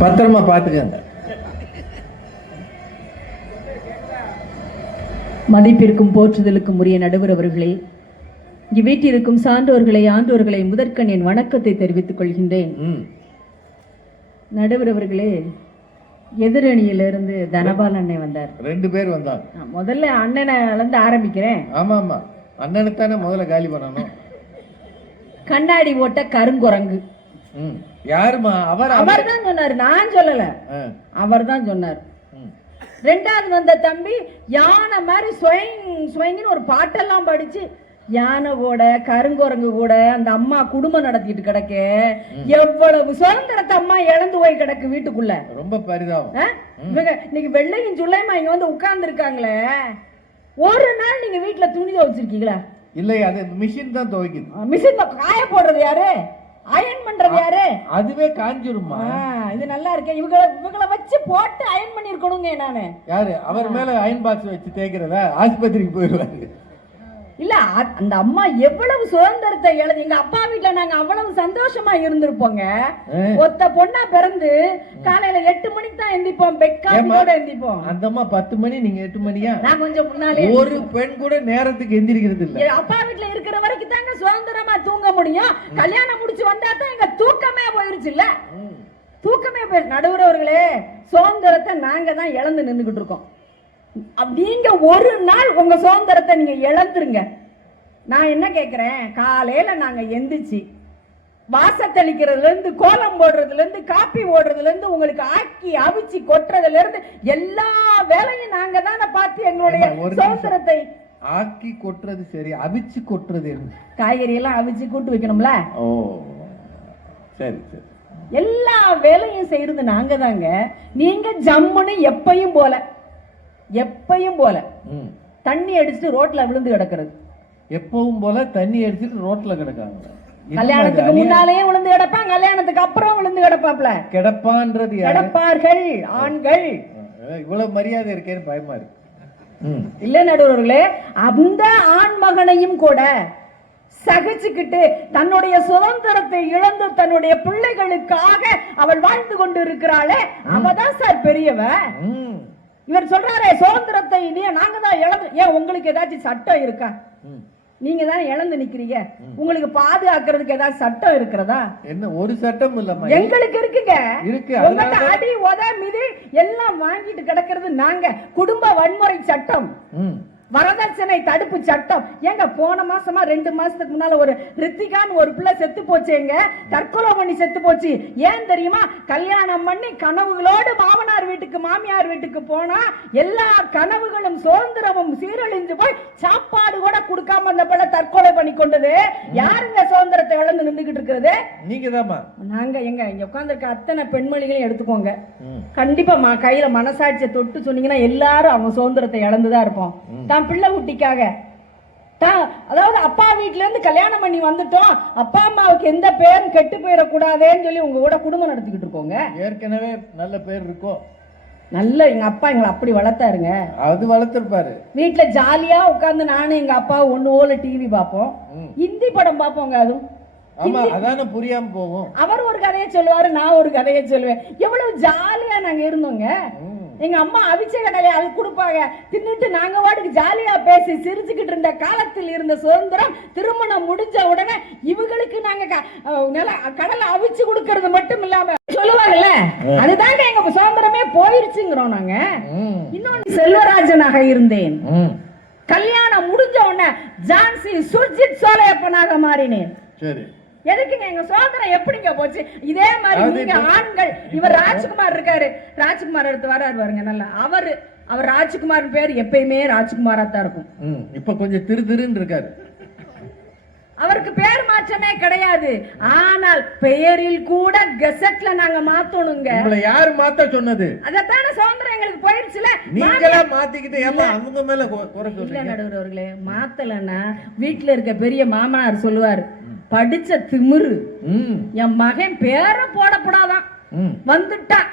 பத்திரமா பாத்துக்கங்க மதிப்பிற்கும் போற்றுதலுக்கும் உரிய நடுவர் அவர்களே இங்கு வீட்டிற்கும் சான்றோர்களை ஆன்றோர்களை முதற்கண் என் வணக்கத்தை தெரிவித்துக் கொள்கின்றேன். நடுவர் அவர்களே எதிரணியிலிருந்து தனபால் அண்ணன் வந்தார். ரெண்டு பேர் நான் முதல்ல அண்ணனை இருந்து ஆரம்பிக்கிறேன். ஆமா ஆமா அண்ணனுக்கு தானே முதல்ல காலி பண்ணணும். கண்ணாடி ஓட்ட கருங்குரங்கு. யாருமா அவர் அவர் தான் சொன்னார். நான் சொல்லல. அவர் தான் சொன்னார். ரெண்டாவது வந்த தம்பி யானை மாதிரி ஸ்வயிங் ஸ்வயிங்னு ஒரு பாட்டெல்லாம் படிச்சு யானை கூட கருங்குரங்கு கூட அந்த அம்மா குடும்பம் நடத்திட்டு கிடக்க. எவ்வளவு சுதந்திரத்தை அம்மா இழந்து போய் கிடக்கு வீட்டுக்குள்ள. ரொம்ப பரிதாபம்? இவங்க இன்னைக்கு வெள்ளையும் சுள்ளையுமா இங்க வந்து உட்கார்ந்து இருக்காங்களே ஒரு நாள் நீங்க வீட்டுல துணி துவைச்சிருக்கீங்களா? இல்லை அது மிஷின் தான் துவைக்குது. மிஷின் காய போடுறது யாரு? அயன் பண்றது யாரு? அதுவே காஞ்சிருமா? இது நல்லா இருக்கே. இவங்கள இவங்கள வச்சு போட்டு அயன் பண்ணிருக்கணுங்க நானு. யாரு? அவர் மேல அயன் பாக்ஸ் வச்சு தேய்க்கிறதா? ஆஸ்பத்திரிக்கு போயிடுவாரு இல்ல அந்த அம்மா எவ்வளவு சுதந்திரத்தை இழந்து எங்க அப்பா வீட்ல நாங்க அவ்வளவு சந்தோஷமா இருந்திருப்போங்க. ஒத்த பொண்ணா பிறந்து காலையில எட்டு மணிக்கு தான் எந்திப்போம் பெக்காமியோட எந்திப்போம். அந்த அம்மா பத்து மணி நீங்க எட்டு மணியா? நான் கொஞ்சம் முன்னாலே ஒரு பெண் கூட நேரத்துக்கு எந்திரிக்கிறது இல்ல. அப்பா வீட்ல இருக்கிற வரைக்கும் தாங்க சுதந்திரமா தூங்க முடியும். கல்யாணம் முடிச்சு வந்தா தான் எங்க தூக்கமே போயிருச்சு இல்ல. தூக்கமே போயிரு நடுவுறவர்களே சுதந்திரத்தை நாங்க தான் இழந்து நின்றுகிட்டு இருக்கோம். நீங்க ஒரு நாள் உங்க சுதந்திரத்தை நீங்க இழந்துருங்க. நான் என்ன கேக்குறேன்? காலையில நாங்க எந்திரிச்சு வாசத்தளிக்கிறதுல இருந்து கோலம் போடுறதுல இருந்து காப்பி ஓடுறதுல இருந்து உங்களுக்கு ஆக்கி அவிச்சு கொட்டுறதுல இருந்து எல்லா வேலையும் நாங்க தானே பார்த்து எங்களுடைய. சுதந்திரத்தை ஆக்கி கொட்டுறது சரி அவிச்சு கொட்டுறது காய்கறி எல்லாம் அவிச்சு கூட்டு வைக்கணும்ல? ஓ சரி சரி. எல்லா வேலையும் செய்யறது நாங்க தாங்க. நீங்க ஜம்முன்னு எப்பயும் போல. எப்பயும் போல. தண்ணி அடிச்சுட்டு ரோட்ல விழுந்து கிடக்கிறது. எப்பவும் போல தண்ணி அடிச்சிட்டு ரோட்ல கிடக்காங்க. கல்யாணத்துக்கு? முன்னாலேயே விழுந்து கிடப்பான் கல்யாணத்துக்கு அப்புறம் விழுந்து கிடப்பாப்ல. கிடப்பான்றது யாரு? கிடப்பார்கள் ஆண்கள். இவ்வளவு மரியாதை இருக்கேன்னு பயமா இருக்கு. இல்ல நடுவர்களே அந்த ஆண் மகனையும் கூட சகிச்சுக்கிட்டு தன்னுடைய சுதந்திரத்தை இழந்து தன்னுடைய பிள்ளைகளுக்காக அவள் வாழ்ந்து கொண்டு இருக்கிறாளே அவதான் சார் பெரியவ. ம். இவர் சொல்றாரே சுதந்திரத்தை நீ நாங்க தான் இழந்து ஏன் உங்களுக்கு ஏதாச்சும் சட்டம் இருக்கா. நீங்க தான் இழந்து நிக்கிறீங்க. உங்களுக்கு பாதுகாக்கிறதுக்கு ஏதாவது சட்டம் இருக்கிறதா? என்ன ஒரு சட்டம் இல்லம்மா. எங்களுக்கு இருக்குங்க. இருக்கு, உங்கள்ட்ட அடி உத மிதி எல்லாம் வாங்கிட்டு கிடக்கிறது நாங்க. குடும்ப வன்முறை சட்டம். வரதட்சணை தடுப்பு சட்டம். ஏங்க போன மாசமா ரெண்டு மாசத்துக்கு முன்னால ஒரு ரித்திகான்னு ஒரு பிள்ளை செத்து போச்சேங்க. தற்கொலை பண்ணி செத்து போச்சு. ஏன் தெரியுமா? கல்யாணம் பண்ணி கனவுகளோடு மாமனார் வீட்டுக்கு மாமியார் வீட்டுக்கு போனா எல்லா கனவுகளும் சுதந்திரமும் சீரழிஞ்சு போய் சாப்பாடு கூட கொடுக்காம அந்த பிள்ளை தற்கொலை பண்ணி கொண்டது. யாருங்க சுதந்திரத்தை இழந்து நின்றுகிட்டு இருக்கிறது? நீங்க நாங்க எங்க இங்க உட்கார்ந்திருக்க அத்தனை பெண்மணிகளையும் எடுத்துக்கோங்க. கண்டிப்பா கையில மனசாட்சியை தொட்டு சொன்னீங்கன்னா எல்லாரும் அவங்க சுதந்திரத்தை இழந்துதான் இருப்போம். தான் பிள்ளை குட்டிக்காக. தான் அதாவது அப்பா வீட்ல இருந்து கல்யாணம் பண்ணி வந்துட்டோம். அப்பா அம்மாவுக்கு எந்த பேரும் கெட்டு போயிடக்கூடாதேன்னு சொல்லி உங்க கூட குடும்பம் நடத்திக்கிட்டு இருக்கோங்க. ஏற்கனவே நல்ல பேர் இருக்கோ? நல்ல எங்க அப்பா எங்களை அப்படி வளர்த்தாருங்க. அது வளர்த்துருப்பாரு. வீட்டுல ஜாலியா உட்கார்ந்து நானும் எங்க அப்பா ஒண்ணு ஓல டிவி பார்ப்போம். ம். ஹிந்தி படம் பார்ப்போங்க அதுவும். ஆமா அதானே புரியாம போகும். அவர் ஒரு கதையை சொல்லுவாரு நான் ஒரு கதையை சொல்லுவேன். எவ்வளவு ஜாலியா நாங்க இருந்தோங்க. எங்க அம்மா அவிச்ச கடலை அது கொடுப்பாங்க. தின்னுட்டு நாங்க வாட்டுக்கு ஜாலியா பேசி சிரிச்சுக்கிட்டு இருந்த காலத்தில் இருந்த சுதந்திரம் திருமணம் முடிஞ்ச உடனே இவங்களுக்கு நாங்க கடலை அவிச்சு கொடுக்கறது மட்டும் இல்லாம சொல்லுவாங்கல்ல அதுதாங்க எங்க சுதந்திரமே போயிருச்சுங்கிறோம் நாங்க. இன்னொன்னு செல்வராஜனாக இருந்தேன். கல்யாணம் முடிஞ்ச உடனே ஜான்சி சுர்ஜித் சோலையப்பனாக மாறினேன். சரி. எதுக்குங்க எங்க சுதந்திரம் எப்படிங்க போச்சு? இதே மாதிரி நீங்க ஆண்கள் இவர் ராஜ்குமார் இருக்காரு. ராஜ்குமார் எடுத்து வராரு பாருங்க நல்லா. அவரு அவர் ராஜ்குமார் பேர் எப்பயுமே ராஜ்குமாரா தான் இருக்கும். இப்ப கொஞ்சம் திரு திருன்னு இருக்காரு. அவருக்கு பேர் மாற்றமே கிடையாது. ஆனால் பெயரில் கூட கெசட்ல நாங்க மாத்தணுங்க. உங்களை யாரு மாத்த சொன்னது? அதத்தான சுதந்திரம் எங்களுக்கு போயிருச்சுல நீங்களா மாத்திக்கிட்டு ஏமா அவங்க மேல குறை சொல்றீங்க? நடுவர்களே மாத்தலன்னா வீட்டுல இருக்க பெரிய மாமனார் சொல்லுவாரு. படிச்ச திமிரு. என் மகன் பேரை போடக்கூடாதான் ம். வந்துட்டான்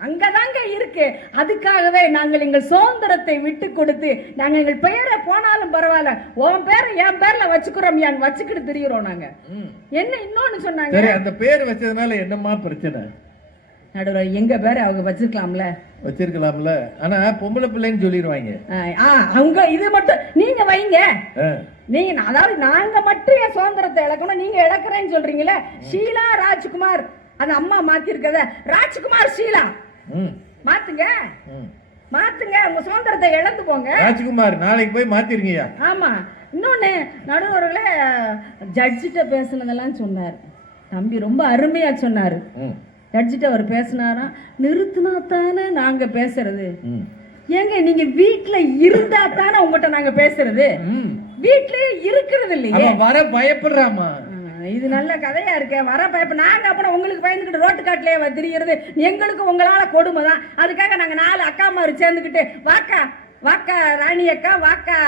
அங்கதாங்க இருக்கு. அதுக்காகவே நாங்கள் எங்கள் சுதந்திரத்தை விட்டு கொடுத்து நாங்கள் எங்கள் பெயரை போனாலும் பரவாயில்ல. உன் பேரை என் பேர்ல வச்சுக்கிறோம் ஏன் வச்சுக்கிட்டு திரிகிறோம் நாங்க. என்ன இன்னொன்னு சொன்னாங்க? அந்த பேர் வச்சதுனால என்னம்மா பிரச்சனை? நடுவர் எங்க பேரை அவங்க வச்சிருக்கலாம்ல? வச்சிருக்கலாம்ல. ஆனா பொம்பளை பிள்ளைன்னு சொல்லிடுவாங்க. அவங்க இது மட்டும் நீங்க வைங்க. நீங்க அதாவது நாங்க மட்டும் என் சுதந்திரத்தை இழக்கணும் நீங்க இழக்கிறேன்னு சொல்றீங்களே ஷீலா ராஜ்குமார். அந்த அம்மா மாத்திருக்கத ராஜ்குமார் ஷீலா. மாத்துங்க. மாத்துங்க உங்க சுதந்திரத்தை இழந்து போங்க ராஜ்குமார் நாளைக்கு போய் மாத்திருங்கய்யா. ஆமா. இன்னொன்னு நடுவர்களே ஜட்ஜிட்ட பேசுனதெல்லாம் சொன்னார். தம்பி ரொம்ப அருமையா சொன்னாரு. ஜட்ஜிட்ட அவர் பேசினாராம் நிறுத்தினா தானே நாங்க பேசுறது. ஏங்க நீங்க வீட்ல இருந்தா தானே உங்ககிட்ட நாங்க பேசுறது. வீட்லயே இருக்கிறது இல்லையே. வர பயப்படுறாமா? இது நல்ல கதையா இருக்கே. வர பயப்ப நாங்க அப்புறம் உங்களுக்கு பயந்துக்கிட்டு ரோட்டு காட்டிலே திரிகிறது எங்களுக்கு உங்களால கொடுமை தான் அதுக்காக நாங்க நாலு அக்கா மாதிரி சேர்ந்துக்கிட்டு வாக்கா வாக்கா ராணி அக்கா வாக்கா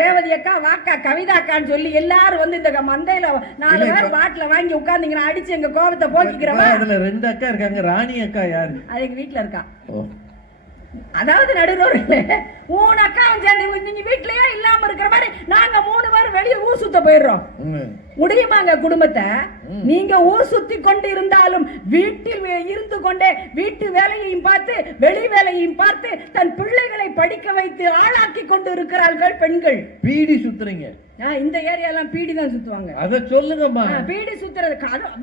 ரேவதி அக்கா வாக்கா கவிதா அக்கான்னு சொல்லி எல்லாரும் வந்து இந்த மந்தையில நாலு பேர் பாட்டில வாங்கி உட்கார்ந்தீங்கன்னா அடிச்சு எங்க கோபத்தை போக்கிக்கிறவா? அதுல ரெண்டு அக்கா இருக்காங்க. ராணி அக்கா யாரு? அது எங்க வீட்டுல இருக்கா. அதாவது நடுவில் மூணு அக்காவும் சேர்ந்து நீங்க வீட்லயே இல்லாம இருக்கிற மாதிரி நாங்க வெளியே ஊர் சுத்த போயிடுறோம். முடியுமாங்க குடும்பத்தை? நீங்க ஊர் சுத்தி கொண்டு இருந்தாலும் வீட்டில் இருந்து கொண்டே வீட்டு வேலையையும் பார்த்து வெளி வேலையையும் பார்த்து தன் பிள்ளைகளை படிக்க வைத்து ஆளாக்கி கொண்டு இருக்கிறார்கள் பெண்கள். பீடி சுத்துறீங்க. இந்த ஏரியாலாம் பீடி தான் சுத்துவாங்க. அத சொல்லுங்கம்மா. பீடி சுத்துறது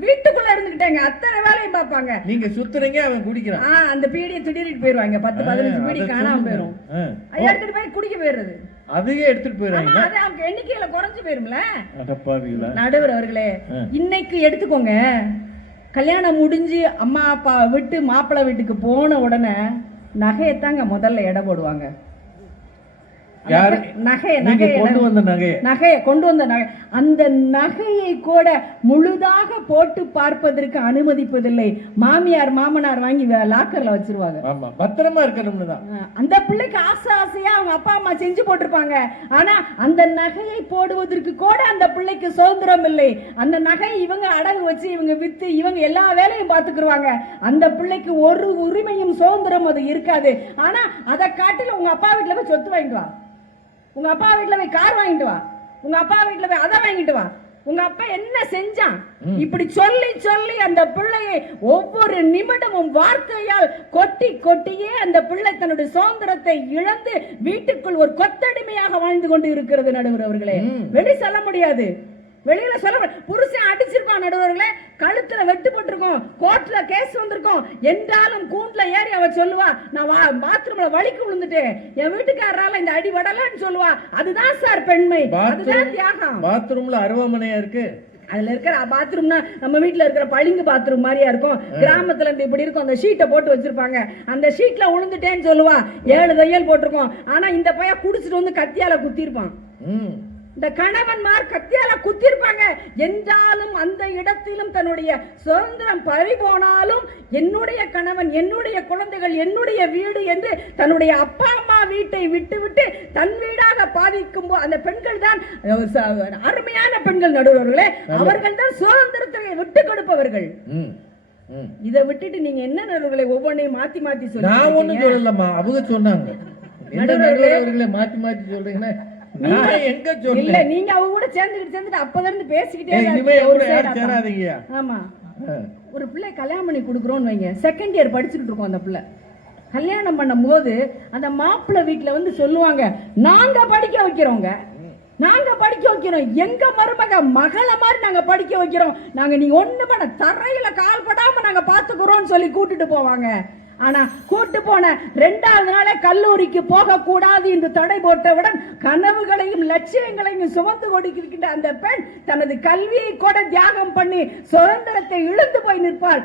வீட்டுக்குள்ள இருந்துகிட்டாங்க. அத்தனை வேலையும் பார்ப்பாங்க. நீங்க சுத்துறீங்க அவன் குடிக்கிறான். அந்த பீடியை திடீர்னு போயிருவாங்க பத்து பதினஞ்சு பீடி காணாம. போயிரும். எடுத்துட்டு போய் குடிக்க போயிடுறது. அதையே எடுத்துட்டு ஆமா போயிடுறாங்க அது அவங்க எண்ணிக்கையில குறைஞ்சு போயிரும்ல. அடப்பாவீங்களா நடுவர் அவர்களே. இன்னைக்கு எடுத்துக்கோங்க. கல்யாணம் முடிஞ்சு அம்மா அப்பா விட்டு மாப்பிள்ளை வீட்டுக்கு போன உடனே நகையத்தாங்க முதல்ல எடை போடுவாங்க. யாரு? நகைய நீங்க நகைய கொண்டு வந்த நகைய. நகையை கொண்டு வந்த நகை. அந்த நகையை கூட முழுதாக போட்டு பார்ப்பதற்கு அனுமதிப்பதில்லை. மாமியார் மாமனார் வாங்கி லாக்கர்ல வச்சிருவாங்க. ஆமா பத்திரமா இருக்கணும்னு தான். அந்த பிள்ளைக்கு ஆசை ஆசையா அவங்க அப்பா அம்மா செஞ்சு போட்டிருப்பாங்க. ஆனா அந்த நகையை போடுவதற்கு கூட அந்த பிள்ளைக்கு சுதந்திரம் இல்லை. அந்த நகை இவங்க அடகு வச்சு இவங்க வித்து இவங்க எல்லா வேலையும் பாத்துக்கிருவாங்க அந்த பிள்ளைக்கு ஒரு உரிமையும் சுதந்திரம் அது இருக்காது. ஆனா அதை காட்டில உங்க அப்பா வீட்டுல போய் சொத்து வாங்கிட்டு வா. உங்க அப்பா வீட்டுல போய் கார் வாங்கிட்டு வா. உங்க அப்பா வீட்டுல போய் அதை வாங்கிட்டு வா. உங்க அப்பா என்ன செஞ்சான்? இப்படி சொல்லி சொல்லி அந்த பிள்ளையை ஒவ்வொரு நிமிடமும் வார்த்தையால் கொட்டி கொட்டியே அந்த பிள்ளை தன்னுடைய சுதந்திரத்தை இழந்து வீட்டுக்குள் ஒரு கொத்தடிமையாக வாழ்ந்து கொண்டு இருக்கிறது நடுவர் அவர்களே. வெளி சொல்ல முடியாது. வெளியில சொல்ல புருஷன் அடிச்சிருப்பான் நடுவர்களே. கழுத்துல வெட்டு போட்டிருக்கோம் கோர்ட்ல கேஸ் வந்திருக்கோம். என்றாலும் கூண்டுல ஏறி அவ சொல்லுவா நான் வா- பாத்ரூம்ல வலிக்கு விழுந்துட்டேன். என் வீட்டுக்காரரால இந்த அடி படலன்னு சொல்லுவா. அதுதான் சார் பெண்மை. அதுதான் தியாகம். பாத்ரூம்ல அருவாமனையா இருக்கு? அதுல இருக்கிற பாத்ரூம்னா நம்ம வீட்ல இருக்கிற பளிங்கு பாத்ரூம் மாதிரியா இருக்கும். கிராமத்துல இருந்து இப்படி இருக்கும். அந்த ஷீட்டை போட்டு வச்சிருப்பாங்க. அந்த ஷீட்ல விழுந்துட்டேன்னு சொல்லுவா. ஏழு தையல் போட்டிருக்கோம். ஆனா இந்த பையன் குடிச்சிட்டு வந்து கத்தியால குத்திருப்பான் இந்த கணவன்மார் குத்திருப்பாங்க என்றாலும் அந்த இடத்திலும் தன்னுடைய சுதந்திரம் பறி போனாலும் என்னுடைய கணவன் என்னுடைய குழந்தைகள் என்னுடைய வீடு என்று தன்னுடைய அப்பா அம்மா வீட்டை விட்டு விட்டு தன் வீடாக பாதிக்கும் அந்த பெண்கள் தான் அருமையான பெண்கள் நடுவர்களே. அவர்கள் தான் சுதந்திரத்தை விட்டு கொடுப்பவர்கள். இதை விட்டுட்டு நீங்க என்ன நடுவர்களை ஒவ்வொன்றையும் மாத்தி மாத்தி நான் சொல்லி ஒண்ணும் சொல்லலம்மா. அவங்க சொன்னாங்க. மாத்தி மாத்தி சொல்றீங்கன்னா எங்க இல்ல நீங்க அவங்க கூட சேர்ந்துக்கிட்டு சேர்ந்துட்டு அப்பதான் இருந்து பேசிக்கிட்டே இனிமே ஒரு ஆமா. பிள்ளை கல்யாணம் பண்ணி கொடுக்குறோன்னு வைங்க. செகண்ட் இயர் படிச்சுக்கிட்டு இருக்கோம் அந்த பிள்ளை. கல்யாணம் பண்ணும்போது அந்த மாப்பிள்ளை வீட்டுல வந்து சொல்லுவாங்க நாங்க படிக்க வைக்கிறோங்க. நாங்க படிக்க வைக்கிறோம். எங்க மருமக மகளை மாதிரி நாங்க படிக்க வைக்கிறோம். நாங்க நீ ஒண்ணு பண்ண தரையில கால் படாம நாங்க பாத்துக்கிறோம்னு சொல்லி கூட்டிட்டு போவாங்க. ஆனா கூட்டு போன ரெண்டாவது நாளே கல்லூரிக்கு போக கூடாது என்று தடை போட்டவுடன் கனவுகளையும் லட்சியங்களையும் சுமந்து கொடுக்கின்ற அந்த பெண் தனது கல்வியை கூட தியாகம் பண்ணி சுதந்திரத்தை இழுந்து போய் நிற்பாள்.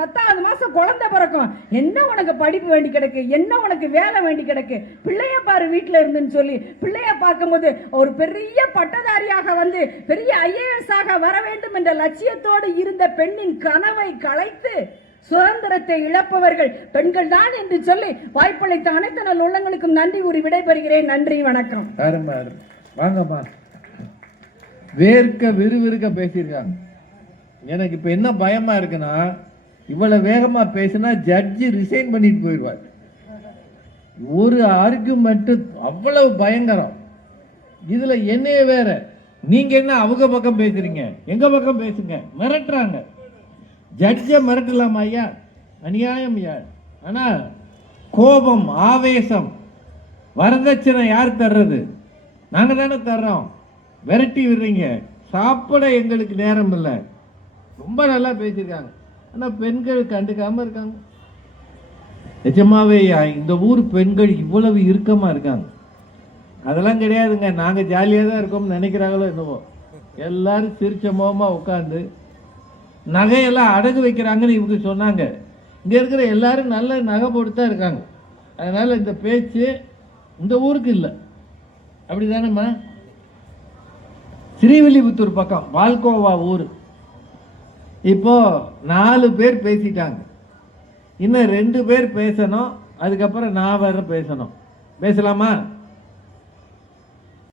பத்தாவது மாசம் குழந்தை பிறக்கும். என்ன உனக்கு படிப்பு வேண்டி கிடக்கு? என்ன உனக்கு வேலை வேண்டி கிடக்கு? பிள்ளைய பாரு வீட்டுல இருந்துன்னு சொல்லி பிள்ளைய பார்க்கும்போது ஒரு பெரிய பட்டதாரியாக வந்து பெரிய ஐஏஎஸ் ஆக வர வேண்டும் என்ற லட்சியத்தோடு இருந்த பெண்ணின் கனவை கலைத்து சுதந்திரத்தை இழப்பவர்கள் பெண்கள் தான் என்று சொல்லி வாய்ப்பளித்த அனைத்து நல் உள்ளங்களுக்கும் நன்றி கூறி விடைபெறுகிறேன். நன்றி வணக்கம். வாங்கம்மா. வேர்க்க விறுவிறுக்க பேசியிருக்காங்க. எனக்கு இப்ப என்ன பயமா இருக்குன்னா இவ்வளவு வேகமா பேசினா ஜட்ஜி ரிசைன் பண்ணிட்டு போயிடுவார். ஒரு ஆர்குமெண்ட் அவ்வளவு பயங்கரம். இதுல என்னைய வேற. நீங்க என்ன அவங்க பக்கம் பேசுறீங்க? எங்க பக்கம் பேசுங்க? மிரட்டுறாங்க. ஜட்ஜை மிரட்டலாம் ஐயா? அநியாயம் ஐயா. ஆனால் கோபம் ஆவேசம் வரதட்சணை யார் தர்றது? நாங்கள் தானே தர்றோம். விரட்டி விடுறீங்க. சாப்பிட எங்களுக்கு நேரம் இல்லை. ரொம்ப நல்லா பேசியிருக்காங்க. ஆனால் பெண்கள் கண்டுக்காமல் இருக்காங்க. நிஜமாவே இந்த ஊர் பெண்கள் இவ்வளவு இறுக்கமாக இருக்காங்க. அதெல்லாம் கிடையாதுங்க. நாங்கள் ஜாலியாக தான் இருக்கோம்னு நினைக்கிறாங்களோ என்னவோ. எல்லாரும் சிரிச்ச முகமா உட்காந்து நகையெல்லாம் அடகு வைக்கிறாங்கன்னு இவங்க சொன்னாங்க. இங்கே இருக்கிற எல்லாரும் நல்ல நகை போட்டு தான் இருக்காங்க. அதனால் இந்த பேச்சு இந்த ஊருக்கு இல்லை. அப்படி தானேம்மா ஸ்ரீவில்லிபுத்தூர் பக்கம் வால்கோவா ஊர். இப்போது நாலு பேர் பேசிட்டாங்க. இன்னும் ரெண்டு பேர் பேசணும் அதுக்கப்புறம் நான் வேற பேசணும். பேசலாமா?